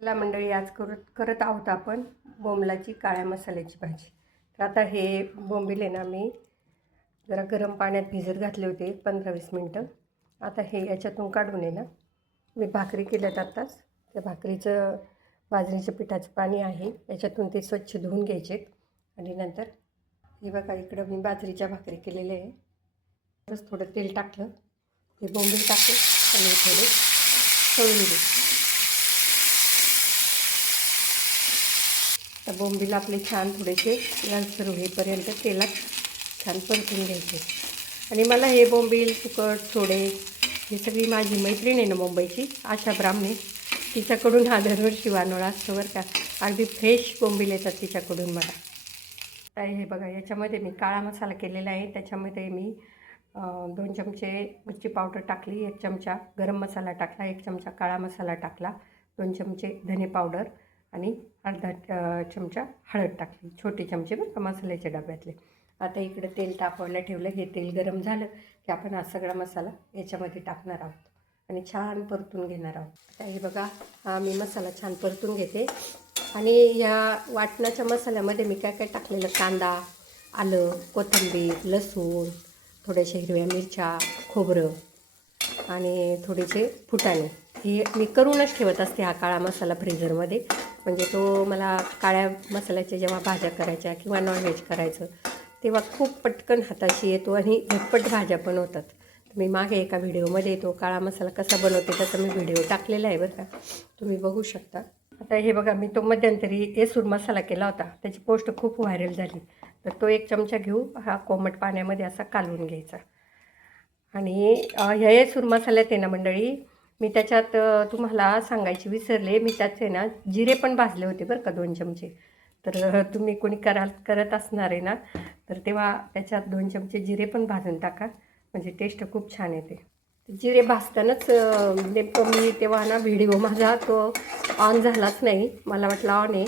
ला मंडळी आज करत करत आहोत आपण बोंबलाची काळ्या मसाल्याची भाजी. तर आता हे बोंबील आहे ना मी जरा गरम पाण्यात भिजत घातले होते पंधरा वीस मिनटं. आता हे याच्यातून काढून आहे ना मी भाकरी केल्यात आत्ताच. त्या भाकरीचं बाजरीच्या पिठाचं पाणी आहे. याच्यातून ते स्वच्छ धुवून घ्यायचे आणि नंतर हे बघा इकडं मी बाजरीच्या भाकरी केलेल्या आहे. तरच थोडं तेल टाकलं. ते बोंबील टाकले आणि थोडे तळून घे बोंबीला आपले छान थोडेसे लालसर होईपर्यंत तेलात छान परतून घ्यायचे. आणि मला हे बोंबील सुकट सोडे ही सगळी माझी मैत्रीण आहे ना मुंबईची आशा ब्राह्मणे तिच्याकडून हा दरवर्षी वानोळा असतो बरं का. अगदी फ्रेश बोंबील येतात तिच्याकडून मला. तर हे बघा याच्यामध्ये मी काळा मसाला केलेला आहे. त्याच्यामध्ये मी दोन चमचे मिरची पावडर टाकली एक चमचा गरम मसाला टाकला एक चमचा काळा मसाला टाकला दोन चमचे धने पावडर आणि अर्धा चमचा हळद टाकली छोटे चमचे बरं का मसाल्याच्या डब्यातले. आता इकडे तेल तापवायला ठेवलं हे तेल गरम झालं की आपण हा सगळा मसाला याच्यामध्ये टाकणार आहोत आणि छान परतून घेणार आहोत. आता हे बघा मी मसाला छान परतून घेते. आणि या वाटणाच्या मसाल्यामध्ये मी काय काय टाकलेलं? कांदा आलं कोथिंबीर लसूण थोड्याशा हिरव्या मिरच्या खोबरं आणि थोडेसे फुटाणे. हे मी करूनच ठेवत असते हा काळा मसाला फ्रीझरमध्ये म्हणजे तो मला काळ्या मसाल्याच्या जेव्हा भाज्या करायच्या किंवा नॉनव्हेज करायचं तेव्हा खूप पटकन हाताशी येतो आणि झटपट भाज्या पण होतात मी मागे एका व्हिडिओमध्ये तो काळा मसाला कसा बनवते त्याचा मी व्हिडिओ टाकलेला आहे बरं का. तुम्ही बघू शकता. आता हे बघा मी तो मध्यंतरी येसूर मसाला केला होता. त्याची पोस्ट खूप व्हायरल झाली. तर तो एक चमचा घेऊ हा कोमट पाण्यामध्ये असा कालवून घ्यायचा. आणि ह्या येसूर मसाल्यात आहे ना मंडळी मी त्याच्यात तुम्हाला सांगायची विसरले मी त्याचे ना जिरे पण भाजले होते बरं का दोन चमचे. तर तुम्ही कोणी कराल करत असणार आहे ना तर तेव्हा त्याच्यात दोन चमचे जिरे पण भाजून टाका. म्हणजे टेस्ट खूप छान येते. जिरे भाजतानाच नेमकं मी तेव्हा ना व्हिडिओ माझा तो ऑन झालाच नाही. मला वाटलं ऑन आहे.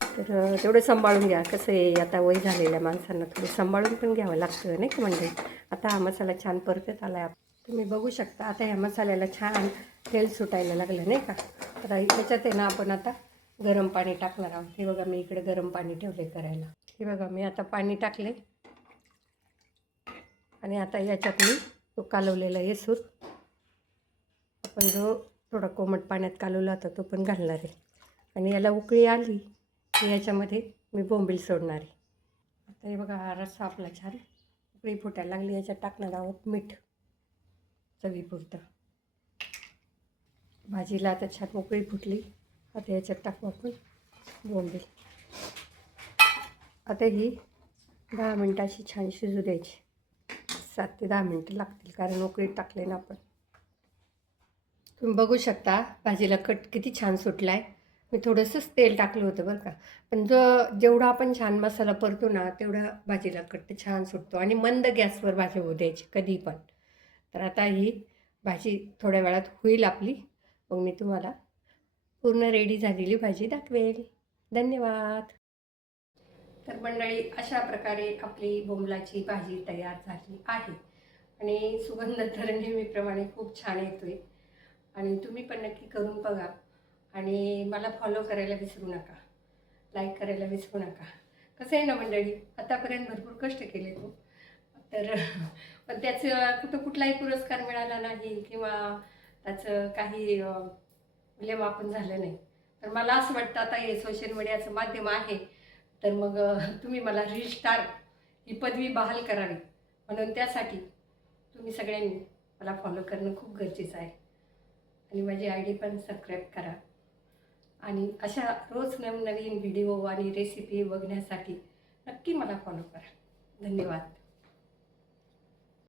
तर तेवढं सांभाळून घ्या. कसं आहे आता वय झालेल्या माणसांना थोडं सांभाळून पण घ्यावं लागतं नाही का म्हणजे आता हा मसाला छान परतत आला आहे तुम्ही बघू शकता आता ह्या मसाल्याला छान तेल सुटायला लागलं नाही का? तर त्याच्यात आहे ना आपण आता गरम पाणी टाकणार आहोत. हे बघा मी इकडे गरम पाणी ठेवले करायला. हे बघा मी आता पाणी टाकले आणि आता याच्यात मी तो कालवलेला येसूर आपण जो थोडा कोमट पाण्यात कालवला होता तो पण घालणार आहे. आणि याला उकळी आली की याच्यामध्ये मी बोंबील सोडणार आहे. आता हे बघा हा रस्सा आपला छान उकळी फुटायला लागली याच्यात टाकणार आहोत मीठ. चवीपुरता. भाजीला आता छान मोकळी फुटली. आता याच्यात टाकू आपण बोंबील. आता ही दहा मिनटाशी छान शिजू द्यायची. सात ते दहा मिनटं लागतील कारण उकळीत टाकले ना आपण. तुम्ही बघू शकता भाजीला कट किती छान सुटला आहे मी थोडंसंच तेल टाकलं होतं बरं का. पण जो जेवढा आपण छान मसाला परतो ना तेवढा भाजीला कट छान सुटतो. आणि मंद गॅसवर भाजी होऊ द्यायची कधी पण तर आता ही भाजी थोड्या वेळात होईल आपली. मग मी तुम्हाला पूर्ण रेडी झालेली भाजी दाखवेल. धन्यवाद. तर मंडळी अशा प्रकारे आपली बोंबलाची भाजी तयार झाली आहे. आणि सुगंध तर नेहमीप्रमाणे खूप छान येतो आहे आणि तुम्ही पण नक्की करून बघा. आणि मला फॉलो करायला विसरू नका. लाईक करायला विसरू नका. कसं आहे ना मंडळी आतापर्यंत भरपूर कष्ट केले तू. तर पण त्याचं कुठं कुठलाही पुरस्कार मिळाला नाही किंवा त्याचं काही मूल्यमापन झालं नाही. तर मला असं वाटतं आता हे सोशल मीडियाचं माध्यम आहे. तर मग तुम्ही मला रिस्टार ही पदवी बहाल करावी. म्हणून त्यासाठी तुम्ही सगळ्यांनी मला फॉलो करणं खूप गरजेचं आहे. आणि माझी आय डी पण सबस्क्राईब करा. आणि अशा रोज नवनवीन व्हिडिओ आणि रेसिपी बघण्यासाठी नक्की मला फॉलो करा. धन्यवाद.